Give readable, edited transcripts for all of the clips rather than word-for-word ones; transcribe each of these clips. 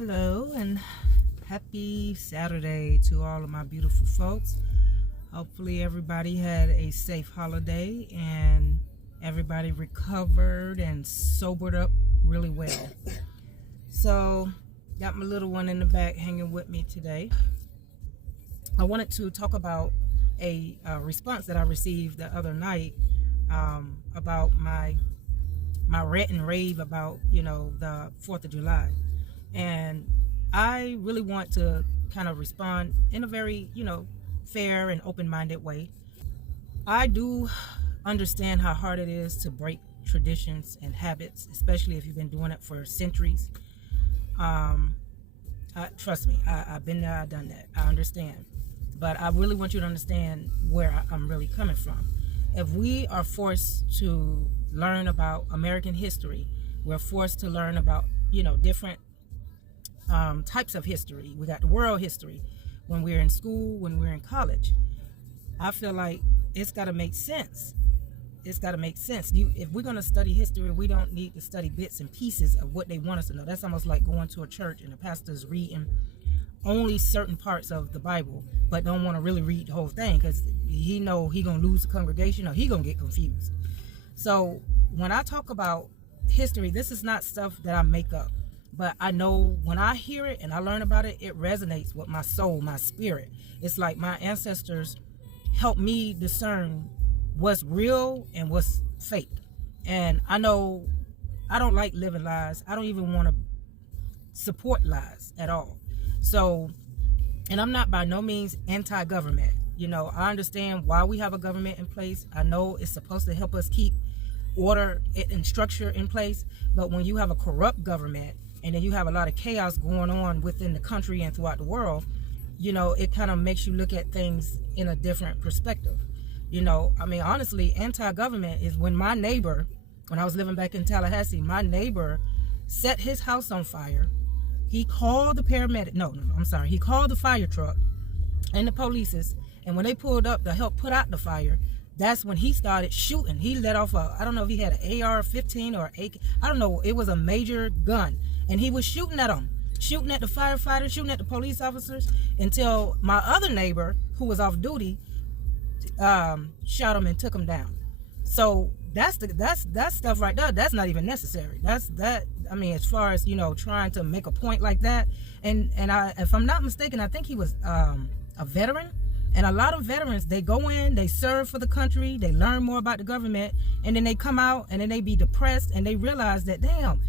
Hello and happy Saturday to all of my beautiful folks. Hopefully everybody had a safe holiday and everybody recovered and sobered up really well. So, got my little one in the back hanging with me today. I wanted to talk about a response that I received the other night about my rant and rave about, the 4th of July. And I really want to kind of respond in a very, fair and open-minded way. I do understand how hard it is to break traditions and habits, especially if you've been doing it for centuries. Trust me, I've been there, I've done that. I understand. But I really want you to understand where I'm really coming from. If we are forced to learn about American history, we're forced to learn about, different types of history. We got the world history when we're in school, when we're in college. I feel like it's got to make sense. It's got to make sense. If we're going to study history, we don't need to study bits and pieces of what they want us to know. That's almost like going to a church and the pastor's reading only certain parts of the Bible, but don't want to really read the whole thing because he know he going to lose the congregation or he going to get confused. So when I talk about history, this is not stuff that I make up. But I know when I hear it and I learn about it, it resonates with my soul, my spirit. It's like my ancestors helped me discern what's real and what's fake. And I know I don't like living lies. I don't even want to support lies at all. So, and I'm not by no means anti-government. I understand why we have a government in place. I know it's supposed to help us keep order and structure in place. But when you have a corrupt government, and then you have a lot of chaos going on within the country and throughout the world, it kind of makes you look at things in a different perspective. Honestly, anti-government is when my neighbor, when I was living back in Tallahassee, my neighbor set his house on fire. He called the paramedic. He called the fire truck and the police. And when they pulled up to help put out the fire, that's when he started shooting. He let off I don't know if he had an AR-15 or I don't know. It was a major gun. And he was shooting at them, shooting at the firefighters, shooting at the police officers, until my other neighbor, who was off duty, shot him and took him down. So that's stuff right there. That's not even necessary. As far as trying to make a point like that, and if I'm not mistaken, I think he was a veteran. And a lot of veterans, they go in, they serve for the country, they learn more about the government, and then they come out and then they be depressed and they realize that, damn,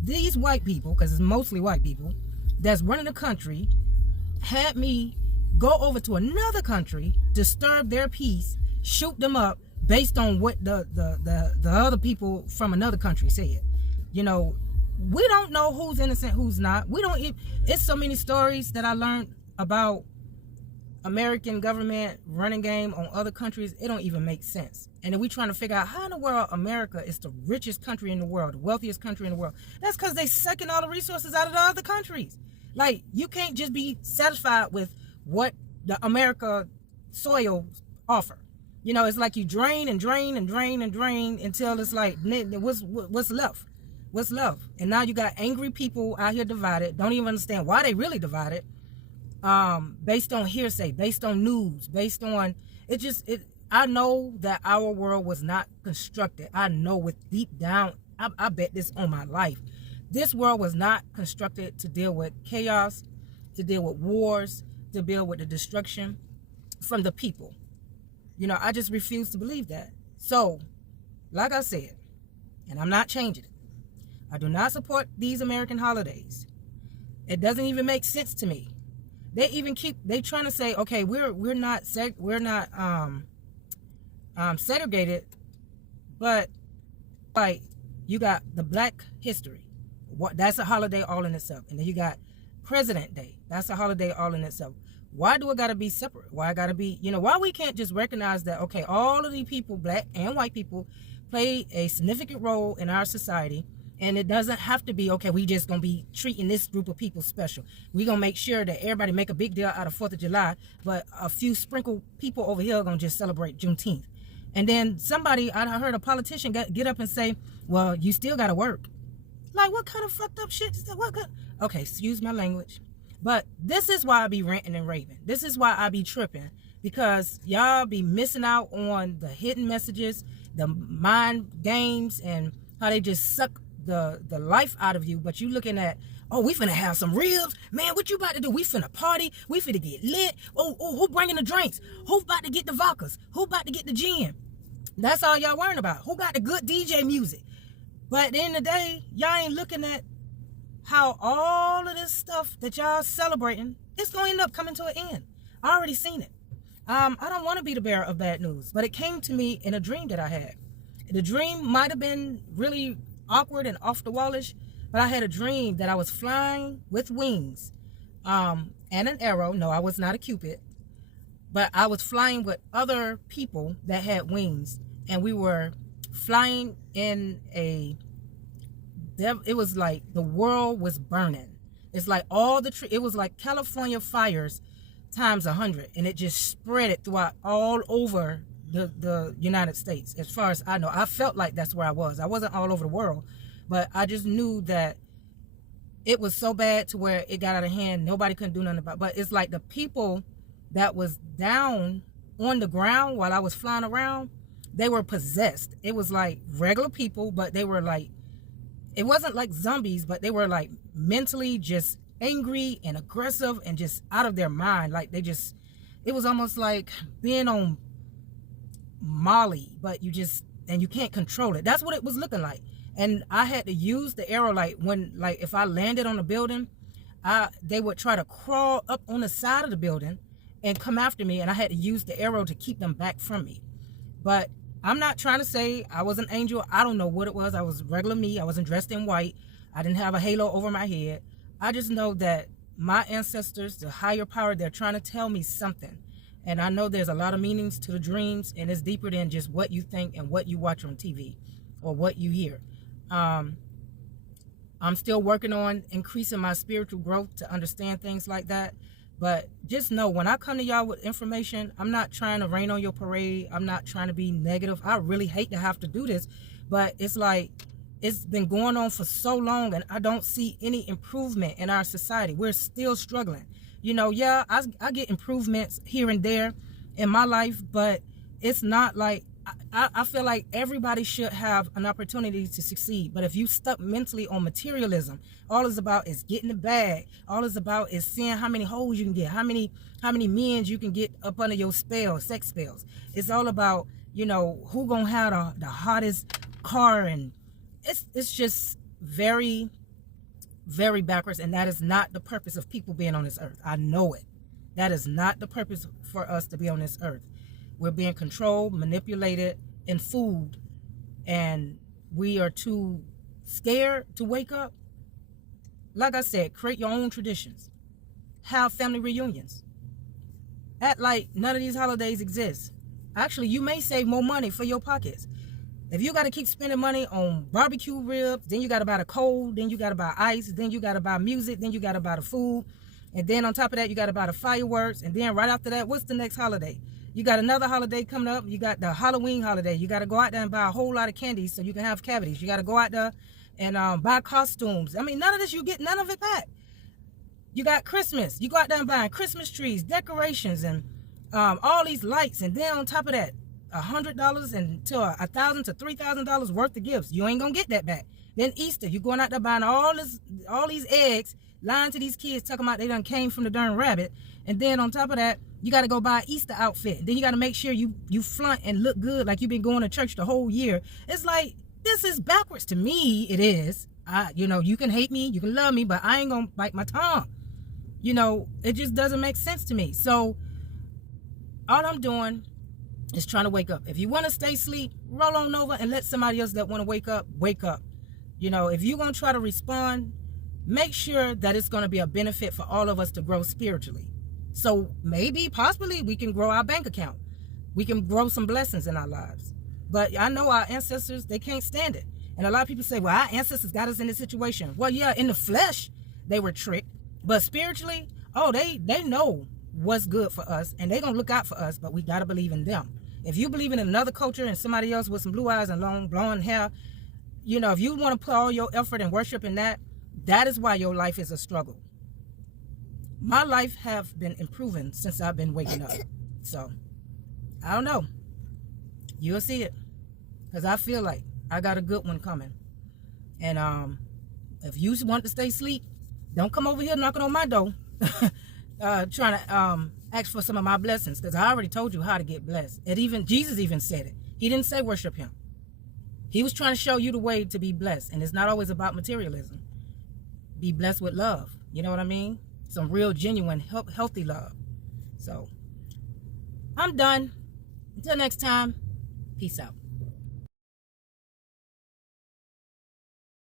these white people, because it's mostly white people, that's running the country, had me go over to another country, disturb their peace, shoot them up based on what the other people from another country said. We don't know who's innocent, who's not. It's so many stories that I learned about American government running game on other countries. It don't even make sense. And then we trying to figure out how in the world America is the richest country in the world, the wealthiest country in the world. That's because they sucking all the resources out of the other countries. Like, you can't just be satisfied with what the America soil offer. It's like you drain and drain and drain and drain until it's like, what's left? What's left? And now you got angry people out here divided, don't even understand why they really divided. Based on hearsay, based on news, based on I know that our world was not constructed. I know with deep down, I bet this on my life. This world was not constructed to deal with chaos, to deal with wars, to deal with the destruction from the people. I just refuse to believe that. So, like I said, and I'm not changing it, I do not support these American holidays. It doesn't even make sense to me. They trying to say, okay, we're not segregated, but like you got the Black History, that's a holiday all in itself, and then you got President Day, that's a holiday all in itself. Why do it got to be separate? Why it got to be, why we can't just recognize that, okay, all of these people, black and white people, play a significant role in our society. And it doesn't have to be, okay, we just going to be treating this group of people special. We're going to make sure that everybody make a big deal out of 4th of July, but a few sprinkled people over here are going to just celebrate Juneteenth. And then I heard a politician get up and say, well, you still got to work. Like, what kind of fucked up shit is that? Okay, excuse my language. But this is why I be ranting and raving. This is why I be tripping. Because y'all be missing out on the hidden messages, the mind games, and how they just suck the life out of you. But you looking at, oh, we finna have some ribs. Man, what you about to do? We finna party. We finna get lit. Oh, who bringing the drinks? Who about to get the vodkas? Who about to get the gin? That's all y'all worrying about. Who got the good DJ music? But at the end of the day, y'all ain't looking at how all of this stuff that y'all celebrating, it's going to end up coming to an end. I already seen it. I don't want to be the bearer of bad news, but it came to me in a dream that I had. The dream might have been really awkward and off the wallish, but I had a dream that I was flying with wings and an arrow. No, I was not a Cupid, but I was flying with other people that had wings, and we were flying in it was like the world was burning. It's like all the it was like California fires times 100, and it just spread it throughout all over the United States. As far as I know, I felt like that's where I was. I wasn't all over the world, but I just knew that it was so bad to where it got out of hand. Nobody couldn't do nothing about it. But it's like the people that was down on the ground while I was flying around, they were possessed. It was like regular people, but they were like, it wasn't like zombies, but they were like mentally just angry and aggressive and just out of their mind. Like they just, it was almost like being on Molly, but you can't control it. That's what it was looking like. And I had to use the arrow, like if I landed on a building, they would try to crawl up on the side of the building and come after me, and I had to use the arrow to keep them back from me. But I'm not trying to say I was an angel. I don't know what it was. I was regular me. I wasn't dressed in white. I didn't have a halo over my head. I just know that my ancestors, the higher power, they're trying to tell me something. And I know there's a lot of meanings to the dreams, and it's deeper than just what you think and what you watch on TV or what you hear. I'm still working on increasing my spiritual growth to understand things like that. But just know, when I come to y'all with information, I'm not trying to rain on your parade. I'm not trying to be negative. I really hate to have to do this, but it's like, it's been going on for so long, and I don't see any improvement in our society. We're still struggling. You know, yeah, I get improvements here and there in my life, but it's not like, I feel like everybody should have an opportunity to succeed. But if you stuck mentally on materialism, all it's about is getting the bag. All it's about is seeing how many hoes you can get, how many men you can get up under your spell, sex spells. It's all about, you know, who gonna have the hottest car, and it's just very, very backwards. And that is not the purpose of people being on this earth. I know it. That is not the purpose for us to be on this earth. We're being controlled, manipulated, and fooled, and we are too scared to wake up. Like I said, create your own traditions. Have family reunions. Act like none of these holidays exist. Actually, you may save more money for your pockets. If you got to keep spending money on barbecue ribs, then you got to buy the cold, then you got to buy ice, then you got to buy music, then you got to buy the food, and then on top of that, you got to buy the fireworks, and then right after that, what's the next holiday? You got another holiday coming up. You got the Halloween holiday. You got to go out there and buy a whole lot of candies so you can have cavities. You got to go out there and buy costumes. I mean, none of this, you get none of it back. You got Christmas. You go out there and buy Christmas trees, decorations, and all these lights. And then on top of that, $100 and to $1,000 to $3,000 worth of gifts. You ain't going to get that back. Then Easter, you going out there buying all these eggs, lying to these kids, talking about they done came from the darn rabbit. And then on top of that, you got to go buy an Easter outfit. Then you got to make sure you flaunt and look good like you've been going to church the whole year. It's like, this is backwards to me. It is. You know, you can hate me, you can love me, but I ain't going to bite my tongue. You know, it just doesn't make sense to me. So all I'm doing is trying to wake up. If you want to stay asleep, roll on over and let somebody else that want to wake up. You know, if you're going to try to respond, make sure that it's going to be a benefit for all of us to grow spiritually. So maybe, possibly, we can grow our bank account. We can grow some blessings in our lives. But I know our ancestors, they can't stand it. And a lot of people say, well, our ancestors got us in this situation. Well, yeah, in the flesh, they were tricked. But spiritually, oh, they know what's good for us. And they're going to look out for us, but we got to believe in them. If you believe in another culture and somebody else with some blue eyes and long blonde hair, you know, if you want to put all your effort and worship in that, that is why your life is a struggle. My life have been improving since I've been waking up. So, I don't know. You'll see it. Because I feel like I got a good one coming. And if you want to stay asleep, don't come over here knocking on my door trying to ask for some of my blessings. Because I already told you how to get blessed. Jesus even said it. He didn't say worship him. He was trying to show you the way to be blessed. And it's not always about materialism. Be blessed with love. You know what I mean? Some real, genuine, healthy love. So, I'm done. Until next time, peace out.